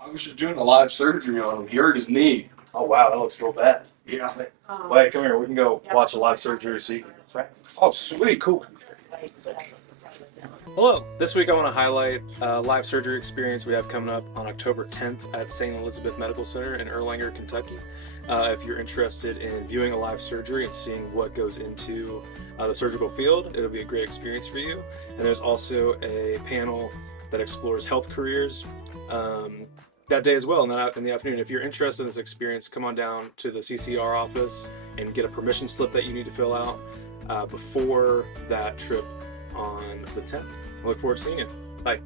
I was just doing a live surgery on him. He hurt his knee. Oh wow, that looks real bad. Yeah. Wait, come here. We can go watch a live surgery so you can practice. Oh, sweet. Cool. Hello. This week I want to highlight a live surgery experience we have coming up on October 10th at St. Elizabeth Medical Center in Erlanger, Kentucky. If you're interested in viewing a live surgery and seeing what goes into the surgical field, it'll be a great experience for you. And there's also a panel that explores health careers that day as well, in the afternoon. If you're interested in this experience, come on down to the CCR office and get a permission slip that you need to fill out before that trip on the 10th. I look forward to seeing you. Bye.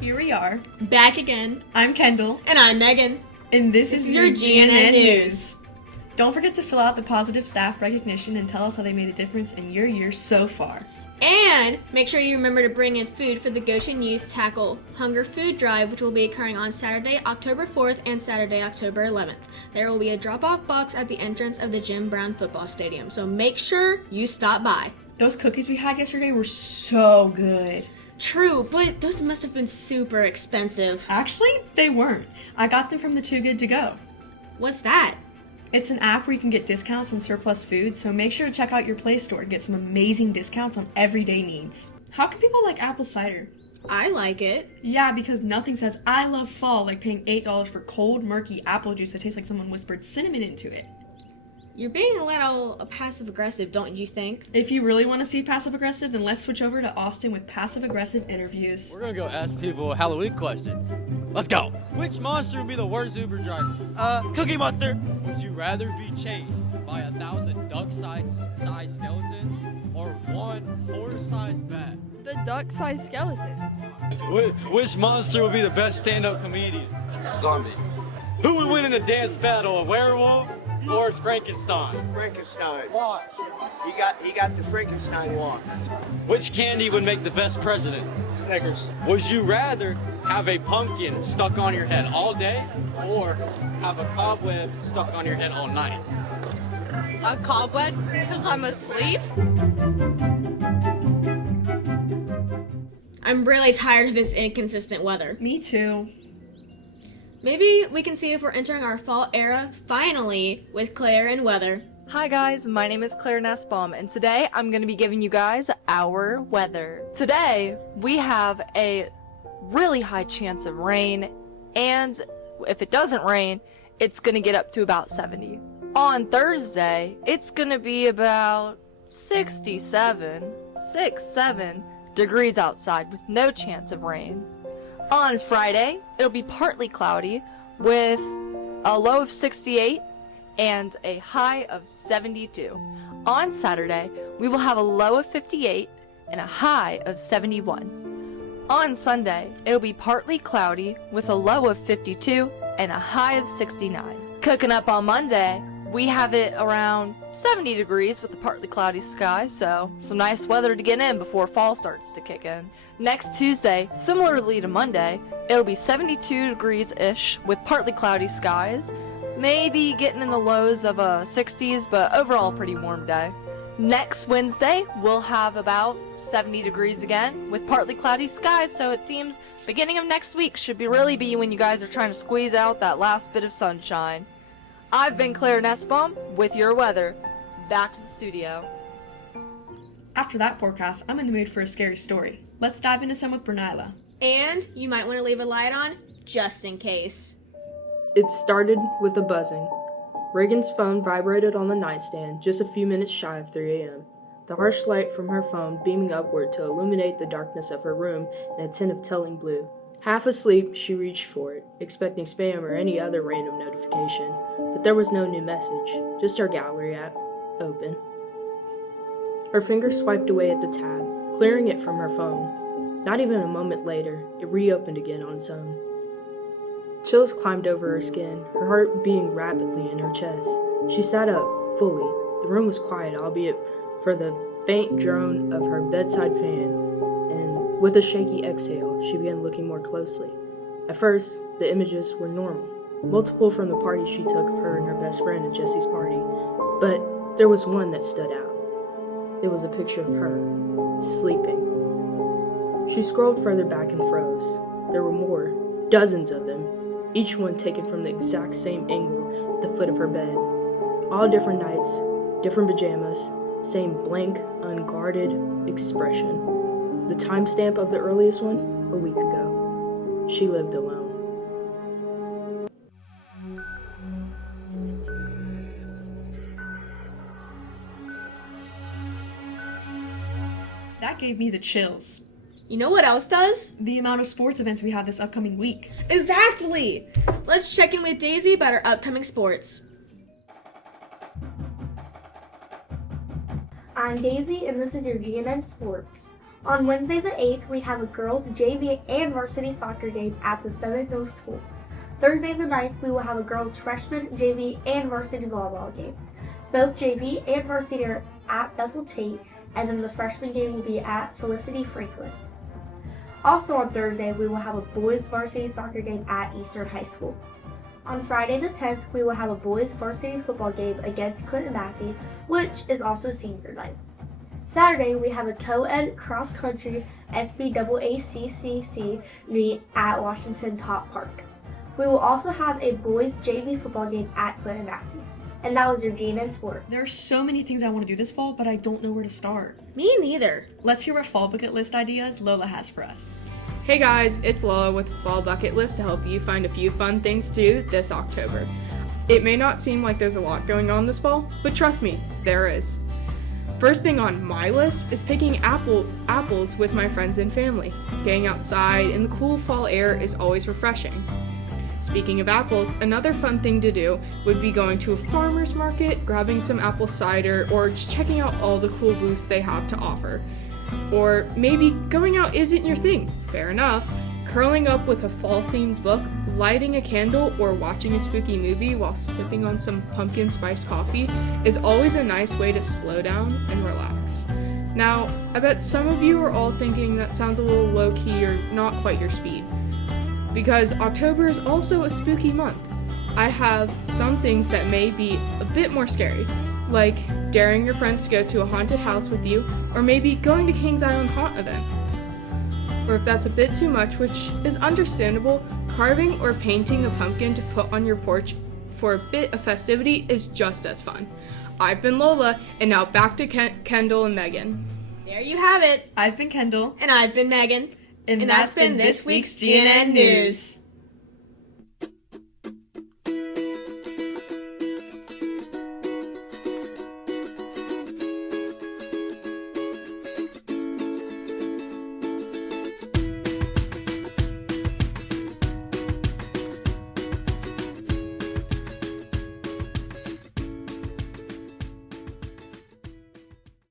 Here we are. Back again. I'm Kendall, And I'm Megan. and this is your GNN News. Don't forget to fill out the positive staff recognition and tell us how they made a difference in your year so far. And make sure you remember to bring in food for the Goshen Youth Tackle Hunger Food Drive, which will be occurring on Saturday, October 4th and Saturday, October 11th. There will be a drop-off box at the entrance of the Jim Brown Football Stadium, so make sure you stop by. Those cookies we had yesterday were so good. True, but those must have been super expensive. Actually, they weren't. I got them from the Too Good To Go. What's that? It's an app where you can get discounts on surplus food, so make sure to check out your Play Store and get some amazing discounts on everyday needs. How can people like apple cider? I like it. Yeah, because nothing says I love fall like paying $8 for cold, murky apple juice that tastes like someone whispered cinnamon into it. You're being a little passive-aggressive, don't you think? If you really want to see passive-aggressive, then let's switch over to Austin with passive-aggressive interviews. We're gonna go ask people Halloween questions. Let's go. Which monster would be the worst Uber driver? Cookie Monster. Would you rather be chased by 1,000 duck-sized skeletons or one horse-sized bat? The duck-sized skeletons. Which monster would be the best stand-up comedian? Zombie. Who would win in a dance battle, a werewolf or Frankenstein? Frankenstein. Why? He got the Frankenstein walk. Which candy would make the best president? Snickers. Would you rather have a pumpkin stuck on your head all day or have a cobweb stuck on your head all night? A cobweb because I'm asleep. I'm really tired of this inconsistent weather. Me too. Maybe we can see if we're entering our fall era finally with Claire and weather. Hi guys, my name is Claire Nussbaum, and today I'm going to be giving you guys our weather. Today, we have a really high chance of rain, and if it doesn't rain, it's going to get up to about 70. On Thursday, it's going to be about 67 degrees outside with no chance of rain. On Friday, it'll be partly cloudy with a low of 68 and a high of 72. On Saturday, we will have a low of 58 and a high of 71. On Sunday, it'll be partly cloudy with a low of 52 and a high of 69. Cooking up on Monday, we have it around 70 degrees with a partly cloudy sky, so some nice weather to get in before fall starts to kick in. Next Tuesday, similarly to Monday, it'll be 72 degrees-ish with partly cloudy skies, maybe getting in the lows of 60s, but overall a pretty warm day. Next Wednesday, we'll have about 70 degrees again with partly cloudy skies, so it seems beginning of next week should really be when you guys are trying to squeeze out that last bit of sunshine. I've been Claire Nussbaum with your weather. Back to the studio. After that forecast, I'm in the mood for a scary story. Let's dive into some with Bernila. And you might want to leave a light on just in case. It started with a buzzing. Reagan's phone vibrated on the nightstand just a few minutes shy of 3 a.m. The harsh light from her phone beaming upward to illuminate the darkness of her room in a tint of telling blue. Half asleep, she reached for it, expecting spam or any other random notification, but there was no new message, just our gallery app, open. Her finger swiped away at the tab, clearing it from her phone. Not even a moment later, it reopened again on its own. Chills climbed over her skin, her heart beating rapidly in her chest. She sat up, fully. The room was quiet, albeit for the faint drone of her bedside fan, and with a shaky exhale, she began looking more closely. At first, the images were normal, multiple from the party she took of her and her best friend at Jesse's party, but there was one that stood out. It was a picture of her, sleeping. She scrolled further back and froze. There were more, dozens of them, each one taken from the exact same angle at the foot of her bed. All different nights, different pajamas, same blank, unguarded expression. The timestamp of the earliest one, a week ago. She lived alone. That gave me the chills. You know what else does? The amount of sports events we have this upcoming week. Exactly! Let's check in with Daisy about our upcoming sports. I'm Daisy, and this is your GNN Sports. On Wednesday the 8th, we have a girls' JV and varsity soccer game at the Seven Hills School. Thursday the 9th, we will have a girls' freshman, JV, and varsity volleyball game. Both JV and varsity are at Bethel Tate, and then the freshman game will be at Felicity Franklin. Also on Thursday, we will have a boys' varsity soccer game at Eastern High School. On Friday the 10th, we will have a boys' varsity football game against Clinton Massey, which is also senior night. Saturday, we have a co-ed cross-country SBAACCC meet at Washington Top Park. We will also have a boys' JV football game at Clinton Massey. And that was your GNN Sport. There are so many things I want to do this fall, but I don't know where to start. Me neither. Let's hear what fall bucket list ideas Lola has for us. Hey guys, it's Lola with the Fall Bucket List to help you find a few fun things to do this October. It may not seem like there's a lot going on this fall, but trust me, there is. First thing on my list is picking apples with my friends and family. Getting outside in the cool fall air is always refreshing. Speaking of apples, another fun thing to do would be going to a farmer's market, grabbing some apple cider, or just checking out all the cool booths they have to offer. Or maybe going out isn't your thing, fair enough. Curling up with a fall-themed book, lighting a candle, or watching a spooky movie while sipping on some pumpkin spiced coffee is always a nice way to slow down and relax. Now, I bet some of you are all thinking that sounds a little low-key or not quite your speed. Because October is also a spooky month. I have some things that may be a bit more scary, like daring your friends to go to a haunted house with you, or maybe going to Kings Island Haunt event. Or if that's a bit too much, which is understandable, carving or painting a pumpkin to put on your porch for a bit of festivity is just as fun. I've been Lola, and now back to Kendall and Megan. There you have it. I've been Kendall. And I've been Megan. And that's been this week's GNN News.